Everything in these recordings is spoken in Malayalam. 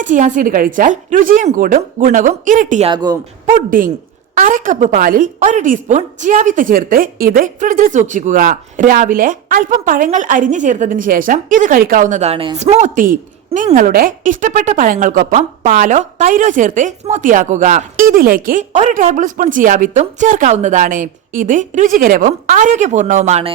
ഇങ്ങനെ ചിയാ സീഡ് കഴിച്ചാൽ രുചിയും കൂടും, ഗുണവും ഇരട്ടിയാകും. പുഡിംഗ്. അര കപ്പ് പാലിൽ 1 ടീസ്പൂൺ ചിയാവിത്ത് ചേർത്ത് ഇത് ഫ്രിഡ്ജിൽ സൂക്ഷിക്കുക. രാവിലെ അല്പം പഴങ്ങൾ അരിഞ്ഞു ചേർത്തതിന് ശേഷം ഇത് കഴിക്കാവുന്നതാണ്. സ്മൂത്തി. നിങ്ങളുടെ ഇഷ്ടപ്പെട്ട പഴങ്ങൾക്കൊപ്പം പാലോ തൈരോ ചേർത്ത് സ്മൂത്തിയാക്കുക. ഇതിലേക്ക് 1 ടേബിൾ സ്പൂൺ ചിയാവിത്തും ചേർക്കാവുന്നതാണ്. ഇത് രുചികരവും ആരോഗ്യപൂർണവുമാണ്.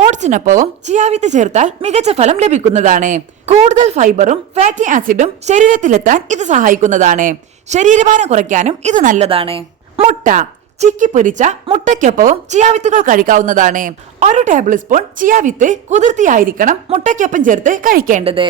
ഓട്സിനൊപ്പവും ചിയാവിത്ത് ചേർത്താൽ മികച്ച ഫലം ലഭിക്കുന്നതാണ്. കൂടുതൽ ഫൈബറും ഫാറ്റി ആസിഡും ശരീരത്തിലെത്താൻ ഇത് സഹായിക്കുന്നതാണ്. ശരീരഭാരം കുറയ്ക്കാനും ഇത് നല്ലതാണ്. മുട്ട. ചിക്കി പൊരിച്ച മുട്ടയ്ക്കൊപ്പവും ചിയാവിത്തുകൾ കഴിക്കാവുന്നതാണ്. 1 ടേബിൾ സ്പൂൺ ചിയാവിത്ത് കുതിർത്തിയായിരിക്കണം മുട്ടയ്ക്കൊപ്പം ചേർത്ത് കഴിക്കേണ്ടത്.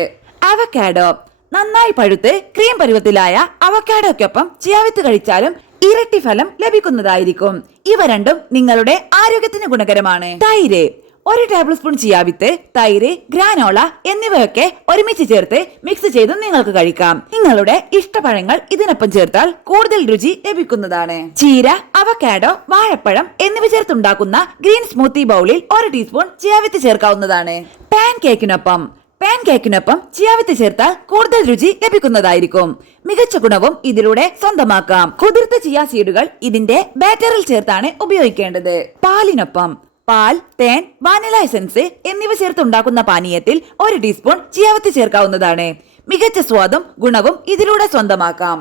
അവക്കാഡോ. നന്നായി പഴുത്ത് ക്രീം പരുവത്തിലായ അവക്കാഡോയ്ക്കൊപ്പം ചിയാവിത്ത് കഴിച്ചാലും ഇരട്ടി ഫലം ലഭിക്കുന്നതായിരിക്കും. ഇവ രണ്ടും നിങ്ങളുടെ ആരോഗ്യത്തിന് ഗുണകരമാണ്. തൈര്. 1 ടേബിൾ സ്പൂൺ ചിയാവിത്ത്, തൈര്, ഗ്രാനോള എന്നിവയൊക്കെ ഒരുമിച്ച് ചേർത്ത് മിക്സ് ചെയ്തും നിങ്ങൾക്ക് കഴിക്കാം. നിങ്ങളുടെ ഇഷ്ടപഴങ്ങൾ ഇതിനൊപ്പം ചേർത്താൽ കൂടുതൽ രുചി ലഭിക്കുന്നതാണ്. ചീര, അവക്കാഡോ, വാഴപ്പഴം എന്നിവ ചേർത്തുണ്ടാക്കുന്ന ഗ്രീൻ സ്മൂത്തി ബൗളിൽ 1 ടീസ്പൂൺ ചിയാവിത്ത് ചേർക്കാവുന്നതാണ്. പാൻകേക്കിനൊപ്പം ചിയാവിത്ത് ചേർത്താൽ കൂടുതൽ രുചി ലഭിക്കുന്നതായിരിക്കും. മികച്ച ഗുണവും ഇതിലൂടെ സ്വന്തമാക്കാം. കുതിർത്ത ചിയാ സീഡുകൾ ഇതിന്റെ ബാറ്ററിൽ ചേർത്താണ് ഉപയോഗിക്കേണ്ടത്. പാലിനൊപ്പം പാൽ, തേൻ, വാനില എസൻസ് എന്നിവ ചേർത്തുണ്ടാക്കുന്ന പാനീയത്തിൽ 1 ടീസ്പൂൺ ചിയാവിത്ത് ചേർക്കാവുന്നതാണ്. മികച്ച സ്വാദും ഗുണവും ഇതിലൂടെ സ്വന്തമാക്കാം.